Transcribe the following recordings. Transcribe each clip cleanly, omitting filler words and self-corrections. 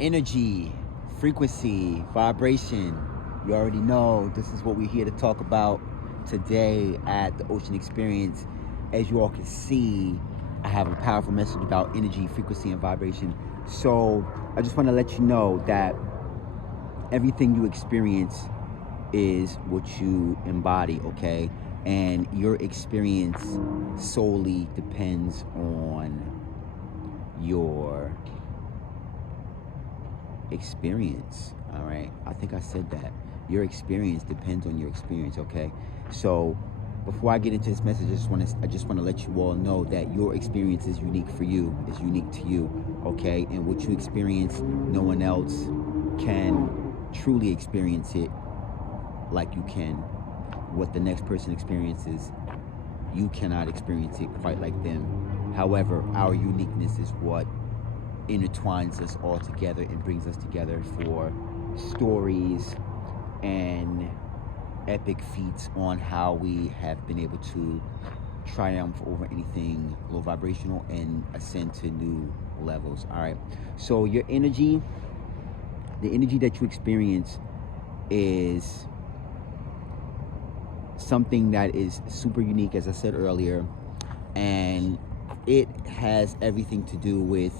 Energy, frequency, vibration. You already know this is what we're here to talk about today at the Ocean Experience. As you all can see, I have a powerful message about energy, frequency, and vibration. So I just want to let you know that everything you experience is what you embody, okay? And your experience solely depends on your experience. All right, I think I said that. Your experience depends on your experience, okay? So before I get into this message, I just want to let you all know that your experience is unique for you, is unique to you, okay? And what you experience, no one else can truly experience it like you can. What the next person experiences, you cannot experience it quite like them. However, our uniqueness is what intertwines us all together and brings us together for stories and epic feats on how we have been able to triumph over anything low vibrational and ascend to new levels. All right, so your energy, the energy that you experience, is something that is super unique, as I said earlier, and it has everything to do with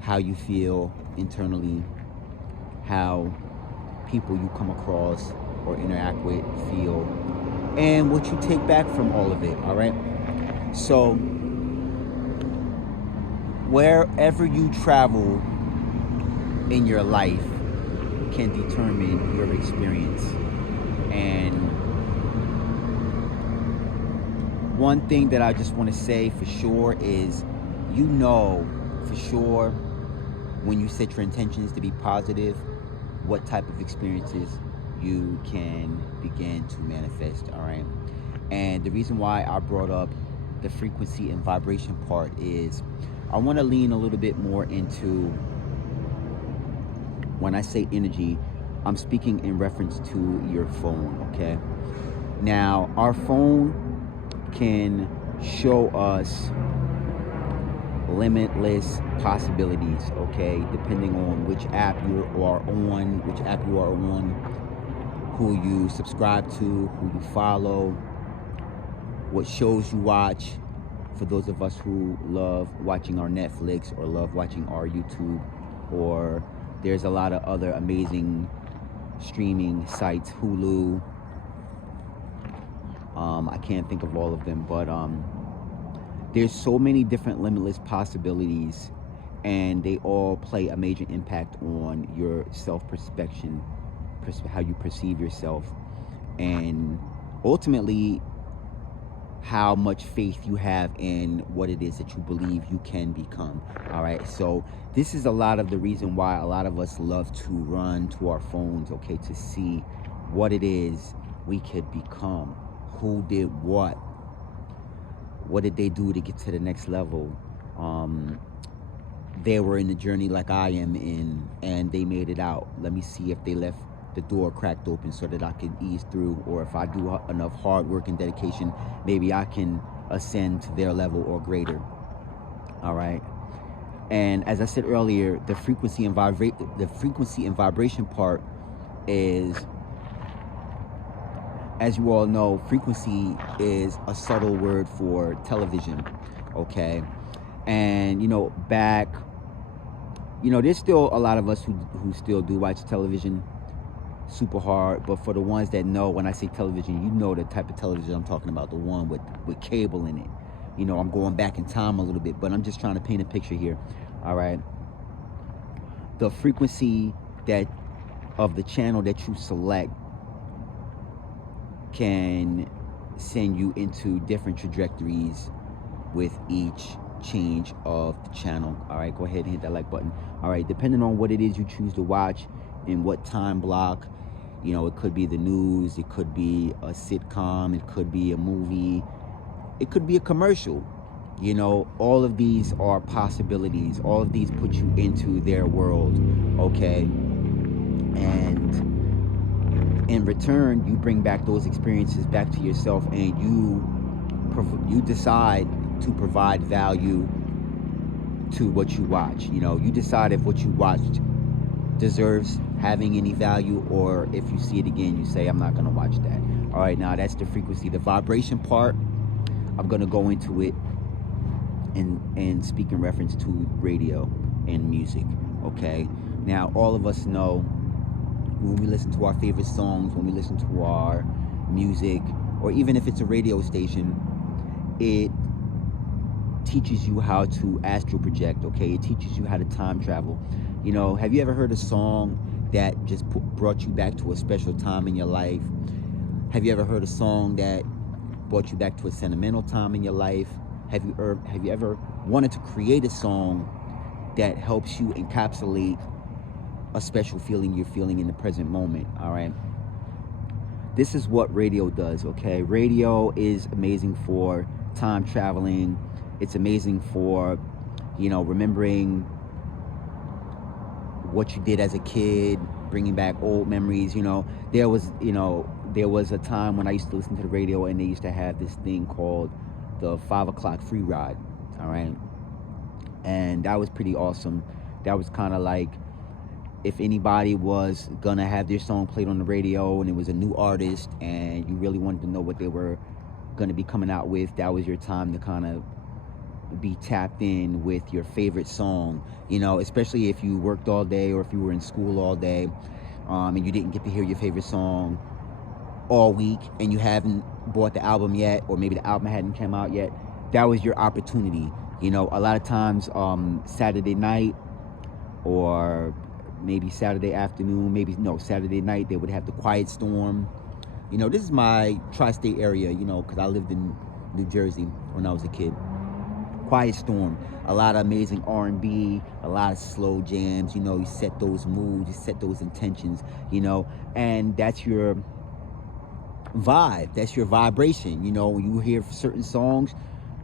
how you feel internally, how people you come across or interact with feel, and what you take back from all of it. All right, so wherever you travel in your life can determine your experience. And one thing that I just want to say for sure is, you know for sure, when you set your intentions to be positive, what type of experiences you can begin to manifest. All right, and the reason why I brought up the frequency and vibration part is I want to lean a little bit more into, when I say energy, I'm speaking in reference to your phone. Okay, now our phone can show us limitless possibilities, okay, depending on which app you are on, who you subscribe to, who you follow, what shows you watch. For those of us who love watching our Netflix or love watching our YouTube, or there's a lot of other amazing streaming sites, Hulu, I can't think of all of them, but there's so many different limitless possibilities, and they all play a major impact on your self-perception, how you perceive yourself, and ultimately how much faith you have in what it is that you believe you can become. All right, so this is a lot of the reason why a lot of us love to run to our phones, okay, to see what it is we could become, who did what did they do to get to the next level. They were in the journey like I am in, and they made it out. Let me see if they left the door cracked open so that I can ease through, or if I do enough hard work and dedication, maybe I can ascend to their level or greater. All right, and as I said earlier, the frequency and vibration part is, as you all know, frequency is a subtle word for television, okay? And, there's still a lot of us who still do watch television super hard, but for the ones that know, when I say television, you know the type of television I'm talking about, the one with cable in it. I'm going back in time a little bit, but I'm just trying to paint a picture here, all right? The frequency of the channel that you select can send you into different trajectories with each change of the channel. All right, go ahead and hit that like button. All right, depending on what it is you choose to watch in what time block, it could be the news, it could be a sitcom, it could be a movie, it could be a commercial. All of these are possibilities. All of these put you into their world, okay? And in return, you bring back those experiences back to yourself, and you decide to provide value to what you watch. You know, you decide if what you watched deserves having any value, or if you see it again, you say, I'm not going to watch that. All right, now that's the frequency. The vibration part, I'm going to go into it and speak in reference to radio and music. Okay, now all of us know when we listen to our favorite songs, when we listen to our music, or even if it's a radio station, it teaches you how to astral project. Okay, it teaches you how to time travel. You know, have you ever heard a song that just brought you back to a special time in your life? Have you ever heard a song that brought you back to a sentimental time in your life? Have you ever wanted to create a song that helps you encapsulate a special feeling you're feeling in the present moment? All right, this is what radio does. Okay, radio is amazing for time traveling. It's amazing for, you know, remembering what you did as a kid, bringing back old memories. You know, there was a time when I used to listen to the radio, and they used to have this thing called the 5 o'clock free ride. All right, and that was pretty awesome. That was kind of like, if anybody was gonna have their song played on the radio and it was a new artist and you really wanted to know what they were gonna be coming out with, that was your time to kind of be tapped in with your favorite song. You know, especially if you worked all day or if you were in school all day, and you didn't get to hear your favorite song all week, and you haven't bought the album yet, or maybe the album hadn't come out yet. That was your opportunity. You know, a lot of times Saturday night, or maybe Saturday afternoon, Saturday night, they would have the Quiet Storm. You know, this is my tri-state area, you know, because I lived in New Jersey when I was a kid. Quiet Storm, a lot of amazing R&B, a lot of slow jams. You know, you set those moods, you set those intentions, you know, and that's your vibe, that's your vibration. You know, when you hear certain songs,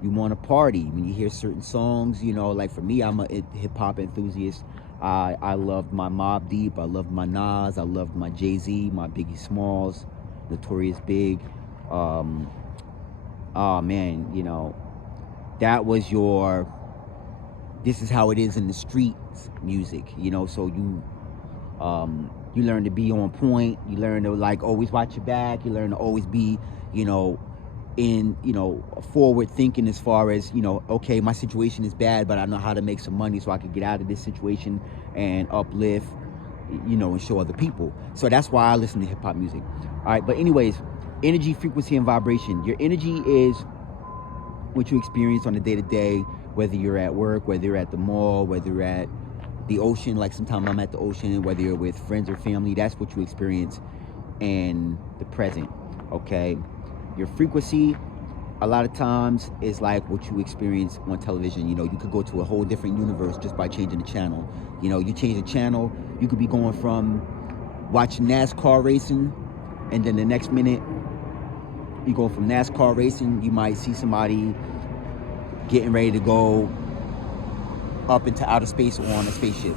you want to party. When you hear certain songs, you know, like for me, I'm a hip-hop enthusiast. I loved my Mobb Deep, I loved my Nas, I loved my Jay-Z, my Biggie Smalls, Notorious Big. Oh man, you know, that was your, this is how it is in the streets music, you know. So you learn to be on point, you learn to like always watch your back, you learn to always be, you know, in, you know, forward thinking, as far as, you know, okay, my situation is bad, but I know how to make some money so I can get out of this situation and uplift, you know, and show other people. So that's why I listen to hip-hop music. All right, but anyways, energy, frequency, and vibration. Your energy is what you experience on a day-to-day, whether you're at work, whether you're at the mall, whether you're at the ocean, like sometimes I'm at the ocean, whether you're with friends or family. That's what you experience in the present. Okay, your frequency a lot of times is like what you experience on television. You know, you could go to a whole different universe just by changing the channel. You know, you change the channel, you could be going from watching NASCAR racing, and then the next minute you go from NASCAR racing, you might see somebody getting ready to go up into outer space on a spaceship.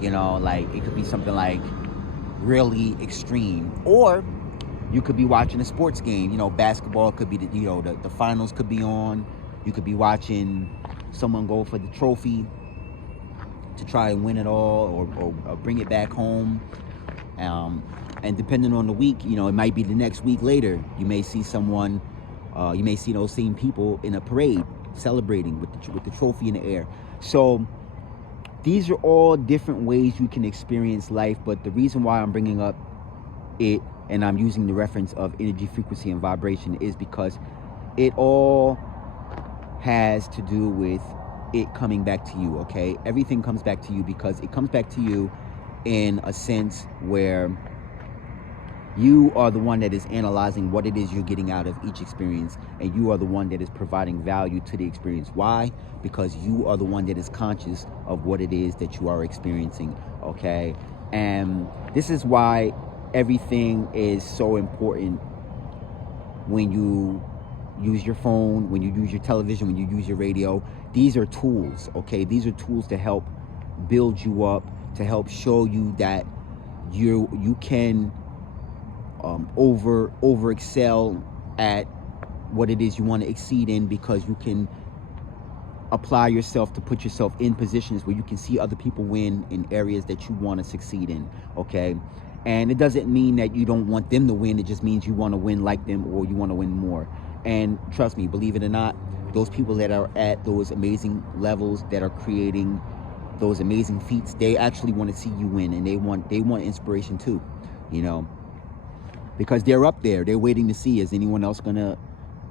You know, like it could be something like really extreme. Or you could be watching a sports game. You know, basketball could be, the finals could be on. You could be watching someone go for the trophy to try and win it all, or bring it back home. And depending on the week, you know, it might be the next week later. You may see someone, you may see those same people in a parade celebrating with the trophy in the air. So these are all different ways you can experience life. But the reason why I'm bringing up it, and I'm using the reference of energy, frequency, and vibration, is because it all has to do with it coming back to you. Okay, everything comes back to you because it comes back to you in a sense where you are the one that is analyzing what it is you're getting out of each experience, and you are the one that is providing value to the experience. Why? Because you are the one that is conscious of what it is that you are experiencing. Okay, and this is why everything is so important when you use your phone, when you use your television, when you use your radio. These are tools, okay? These are tools to help build you up, to help show you that you can over excel at what it is you want to exceed in, because you can apply yourself to put yourself in positions where you can see other people win in areas that you want to succeed in, okay? And it doesn't mean that you don't want them to win. It just means you want to win like them, or you want to win more. And trust me, believe it or not, those people that are at those amazing levels, that are creating those amazing feats, they actually want to see you win, and they want inspiration too, you know, because they're up there. They're waiting to see, is anyone else gonna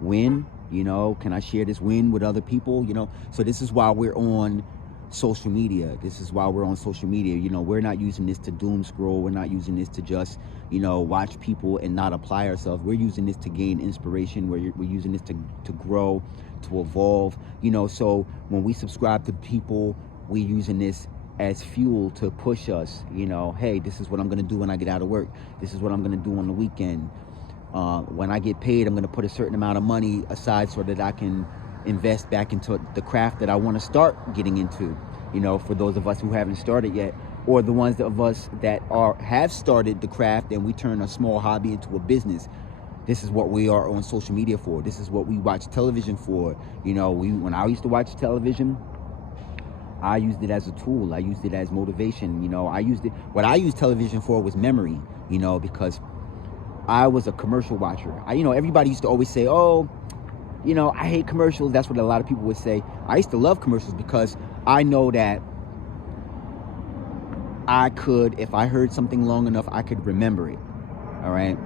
win? You know, can I share this win with other people? You know, so this is why we're on social media. This is why we're on social media. You know, we're not using this to doom scroll. We're not using this to just, you know, watch people and not apply ourselves. We're using this to gain inspiration. We're using this to grow, to evolve. You know, so when we subscribe to people, we're using this as fuel to push us. You know, hey, this is what I'm gonna do when I get out of work. This is what I'm gonna do on the weekend. When I get paid, I'm going to put a certain amount of money aside so that I can invest back into the craft that I want to start getting into. You know, for those of us who haven't started yet, or the ones of us that have started the craft and we turn a small hobby into a business. This is what we are on social media for. This is what we watch television for. You know, when I used to watch television, I used it as a tool. I used it as motivation. You know, what I used television for was memory, you know, because I was a commercial watcher. You know, everybody used to always say, oh, you know, I hate commercials. That's what a lot of people would say. I used to love commercials because I know that I could, if I heard something long enough, I could remember it. All right.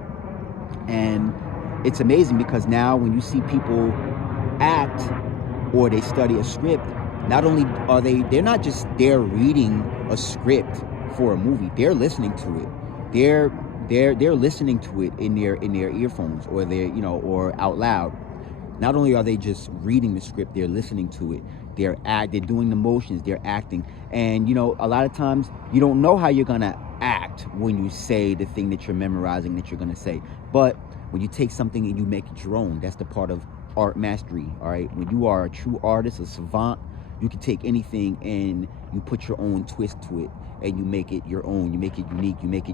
And it's amazing because now when you see people act or they study a script, not only are they're not just there reading a script for a movie, they're listening to it. They're listening to it in their earphones, or or out loud. Not only are they just reading the script, they're listening to it. They're doing the motions, they're acting. And you know, a lot of times you don't know how you're gonna act when you say the thing that you're memorizing that you're gonna say. But when you take something and you make it your own, that's the part of art mastery. All right, when you are a true artist, a savant, you can take anything and you put your own twist to it, and you make it your own. You make it unique. You make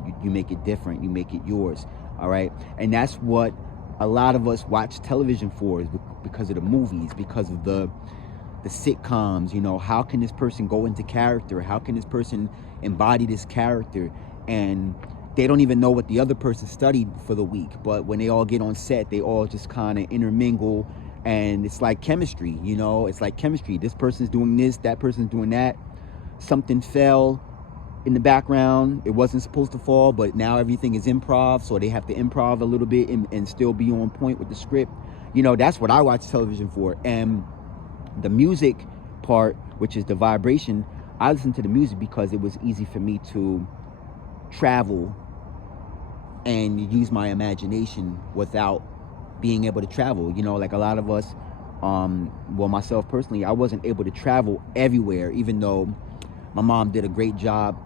it different. You make it yours. All right, and that's what a lot of us watch television for, is because of the movies, because of the sitcoms. You know, how can this person go into character? How can this person embody this character? And they don't even know what the other person studied for the week, but when they all get on set, they all just kind of intermingle. And it's like chemistry, you know, it's like chemistry. This person's doing this, that person's doing that. Something fell in the background. It wasn't supposed to fall, but now everything is improv. So they have to improv a little bit and still be on point with the script. You know, that's what I watch television for. And the music part, which is the vibration, I listen to the music because it was easy for me to travel and use my imagination without being able to travel. You know, like a lot of us, well, myself personally, I wasn't able to travel everywhere, even though my mom did a great job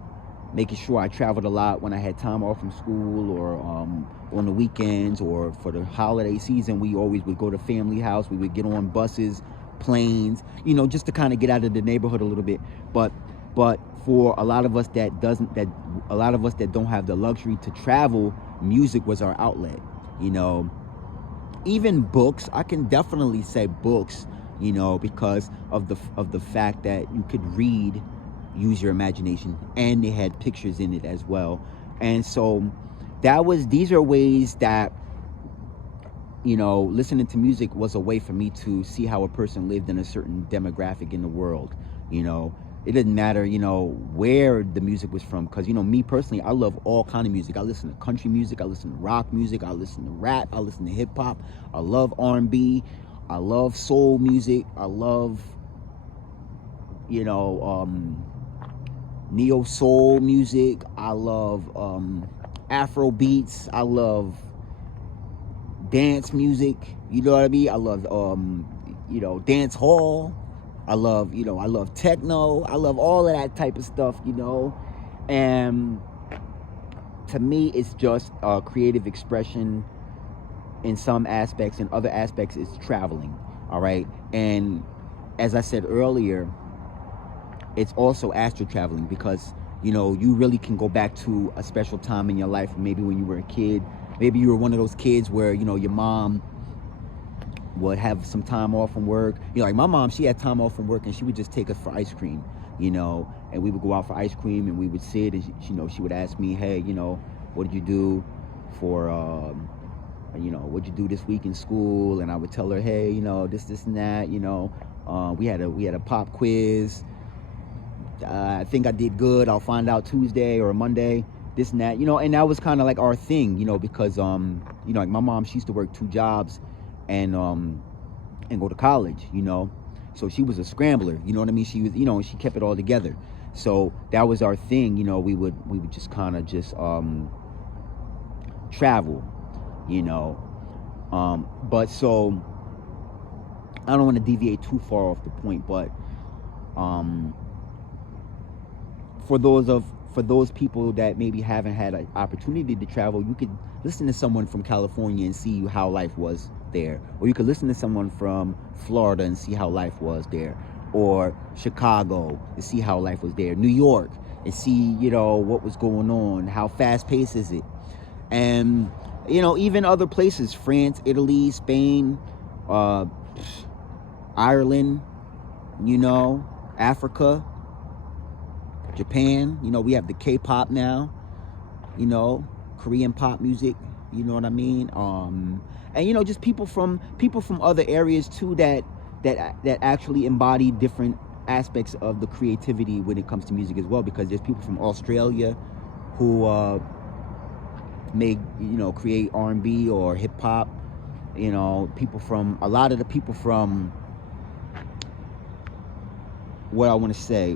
making sure I traveled a lot when I had time off from school, or on the weekends, or for the holiday season. We always would go to family house. We would get on buses, planes, you know, just to kind of get out of the neighborhood a little bit. But for a lot of us that don't have the luxury to travel, music was our outlet. You know, even books, I can definitely say books, you know, because of the fact that you could read, use your imagination, and they had pictures in it as well. And so these are ways that, you know, listening to music was a way for me to see how a person lived in a certain demographic in the world. You know, it didn't matter, you know, where the music was from, because, you know, me personally, I love all kind of music. I listen to country music, I listen to rock music, I listen to rap, I listen to hip hop, I love R&B, I love soul music, I love, you know, neo soul music, I love Afro beats, I love dance music, you know what I mean? I love you know, dance hall. I love techno. I love all of that type of stuff, you know. And to me, it's just a creative expression in some aspects. In other aspects, it's traveling, all right? And as I said earlier, it's also astral traveling, because, you know, you really can go back to a special time in your life, maybe when you were a kid. Maybe you were one of those kids where, you know, your mom would have some time off from work. You know, like my mom, she had time off from work and she would just take us for ice cream, you know, and we would go out for ice cream and we would sit and she, you know, she would ask me, hey, you know, what did you do for, you know, what'd you do this week in school? And I would tell her, hey, you know, this and that, you know, we had a pop quiz. I think I did good. I'll find out Tuesday or Monday, this and that, you know, and that was kind of like our thing, you know, because, you know, like my mom, she used to work 2 jobs and go to college, you know, so she was a scrambler, you know what I mean? She was, you know, she kept it all together. So that was our thing, you know, we would just kind of just travel, you know, but so I don't want to deviate too far off the point, but for those people that maybe haven't had an opportunity to travel, you could listen to someone from California and see how life was there, or you could listen to someone from Florida and see how life was there, or Chicago and see how life was there, New York and see, you know, what was going on, how fast paced is it, and you know, even other places, France, Italy, Spain, Ireland, you know, Africa, Japan, you know, we have the K-pop now, you know, Korean pop music, you know what I mean? And you know, just people from other areas too that actually embody different aspects of the creativity when it comes to music as well, because there's people from Australia who make, you know, create R&B or hip hop, you know, a lot of the people from what I want to say,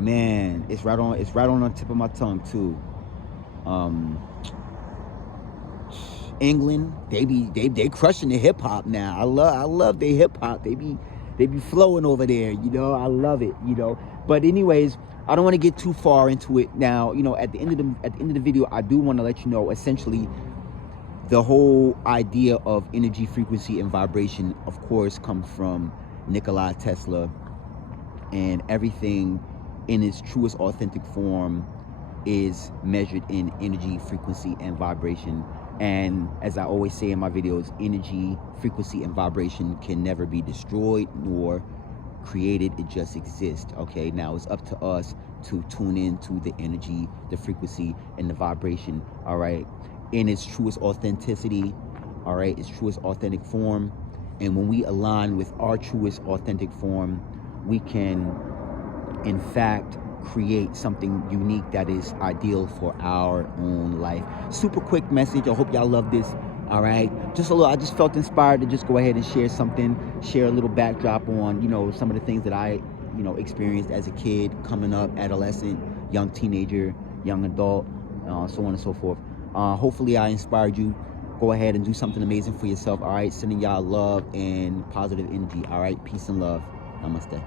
man, it's right on the tip of my tongue too. England, they crushing the hip hop now. I love their hip hop. They be flowing over there, you know. I love it, you know. But anyways, I don't want to get too far into it now. You know, at the end of the video, I do want to let you know essentially the whole idea of energy, frequency, and vibration, of course, comes from Nikola Tesla, and everything in its truest authentic form is measured in energy, frequency, and vibration. And as I always say in my videos, energy, frequency, and vibration can never be destroyed nor created. It just exists. Okay, now it's up to us to tune into the energy, the frequency, and the vibration, all right, in its truest authenticity, all right, its truest authentic form. And when we align with our truest authentic form, we can in fact create something unique that is ideal for our own life. Super quick message. I hope y'all love this. All right, I just felt inspired to just go ahead and share a little backdrop on, you know, some of the things that I, you know, experienced as a kid, coming up, adolescent, young teenager, young adult, so on and so forth. Hopefully I inspired you. Go ahead and do something amazing for yourself. All right, sending y'all love and positive energy. All right, peace and love. Namaste.